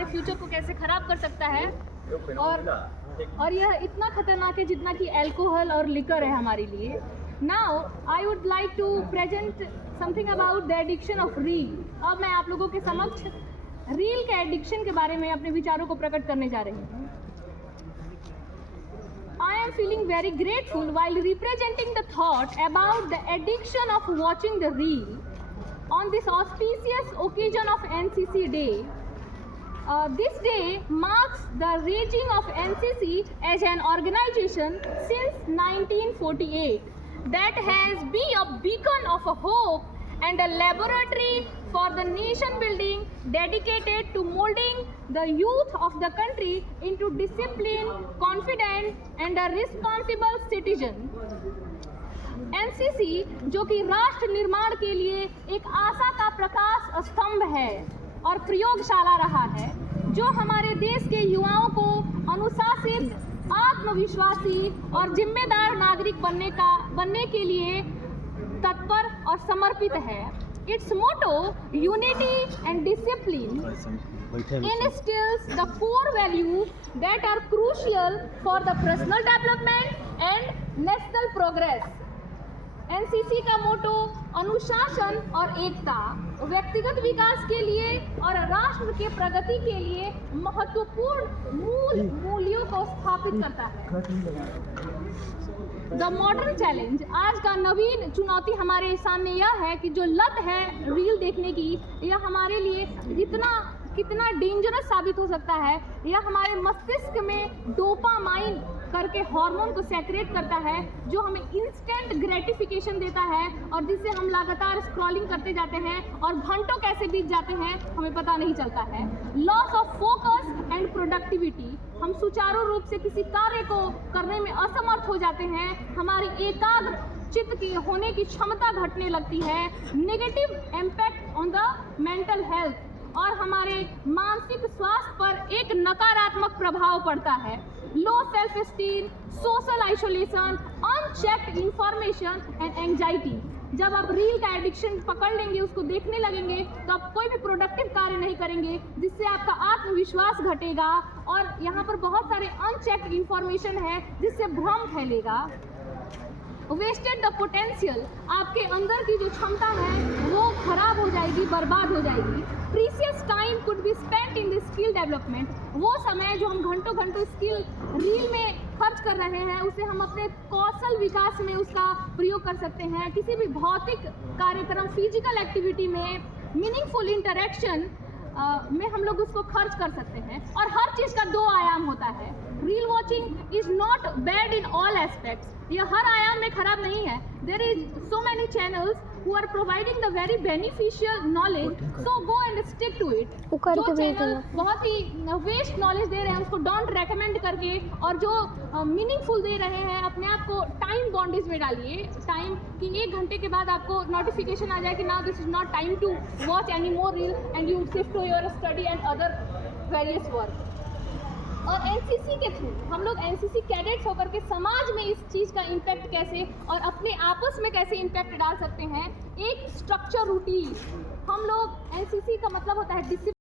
हमारे फ्यूचर को कैसे खराब कर सकता है। और यह इतना खतरनाक है जितना कि अल्कोहल और लिकर है हमारे लिए। Now I would like to present something about the addiction of reel. अब मैं आप लोगों के समक्ष रील के एडिक्शन के बारे में अपने विचारों को प्रकट करने जा रही हूँ। I am feeling very grateful while representing the thought about the addiction of watching the reel on this auspicious occasion of NCC Day. This day marks the raising of NCC as an organization since 1948 that has been a beacon of a hope and a laboratory for the nation building dedicated to molding the youth of the country into disciplined, confident and a responsible citizen. NCC जो कि राष्ट्र निर्माण के लिए एक आशा का प्रकाश स्तंभ है और प्रयोगशाला रहा है, जो हमारे देश के युवाओं को अनुशासित, आत्मविश्वासी और जिम्मेदार नागरिक बनने के लिए तत्पर और समर्पित है। Its motto, unity and discipline, instills the core values that are crucial for the personal development and national progress. NCC का मोटो अनुशासन और एकता व्यक्तिगत विकास के लिए और राष्ट्र के प्रगति के लिए महत्वपूर्ण मूल्यों को स्थापित करता है। द मॉडर्न चैलेंज, आज का नवीन चुनौती हमारे सामने यह है कि जो लत है रील देखने की, यह हमारे लिए कितना डेंजरस साबित हो सकता है। यह हमारे मस्तिष्क में डोपामाइन करके हार्मोन को सेक्रेट करता है, जो हमें इंस्टेंट ग्रेटिफिकेशन देता है और जिससे हम लगातार स्क्रॉलिंग करते जाते हैं और घंटों कैसे बीत जाते हैं हमें पता नहीं चलता है। Loss of focus and productivity, हम सुचारू रूप से किसी कार्य को करने में असमर्थ हो जाते हैं, हमारी एकाग्र चित्त की होने की क्षमता घटने लगती है। Negative impact on the mental health, और हमारे मानसिक स्वास्थ्य पर एक नकारात्मक प्रभाव पड़ता है। Low self esteem, social isolation, unchecked information and anxiety. जब आप रील का एडिक्शन पकड़ लेंगे, उसको देखने लगेंगे, तो आप कोई भी प्रोडक्टिव कार्य नहीं करेंगे, जिससे आपका आत्मविश्वास घटेगा और यहाँ पर बहुत सारे अनचेक्ड इंफॉर्मेशन है जिससे भ्रम फैलेगा। वेस्टेड द पोटेंशियल, आपके अंदर की जो क्षमता है वो खराब हो जाएगी, बर्बाद हो जाएगी। Precious time could be spent in the skill development, वो समय जो हम घंटों घंटों स्किल रील में खर्च कर रहे हैं, उसे हम अपने कौशल विकास में उसका प्रयोग कर सकते हैं। किसी भी भौतिक कार्यक्रम, फिजिकल एक्टिविटी में, मीनिंगफुल इंटरेक्शन में हम लोग उसको खर्च कर सकते हैं। और हर चीज़ का दो आयाम होता है। Reel watching is not bad in all aspects, यह हर आयाम में खराब नहीं है। There is so many channels who are providing the very beneficial knowledge, so go and stick to it. जो चैनल बहुत ही वेस्ट नॉलेज दे रहे हैं उसको डोंट रेकमेंड करके, और जो मीनिंगफुल दे रहे हैं अपने आप को टाइम बॉन्डेज में डालिए। टाइम कि 1 घंटे के बाद आपको नोटिफिकेशन आ जाए कि now this is not time to watch any more reel and you shift to your study and other various work. और एनसीसी के थ्रू हम लोग एनसीसी कैडेट्स होकर के समाज में इस चीज़ का इम्पैक्ट कैसे और अपने आपस में कैसे इम्पैक्ट डाल सकते हैं। एक स्ट्रक्चर रूटीन, हम लोग एनसीसी का मतलब होता है डिसिप्लिन।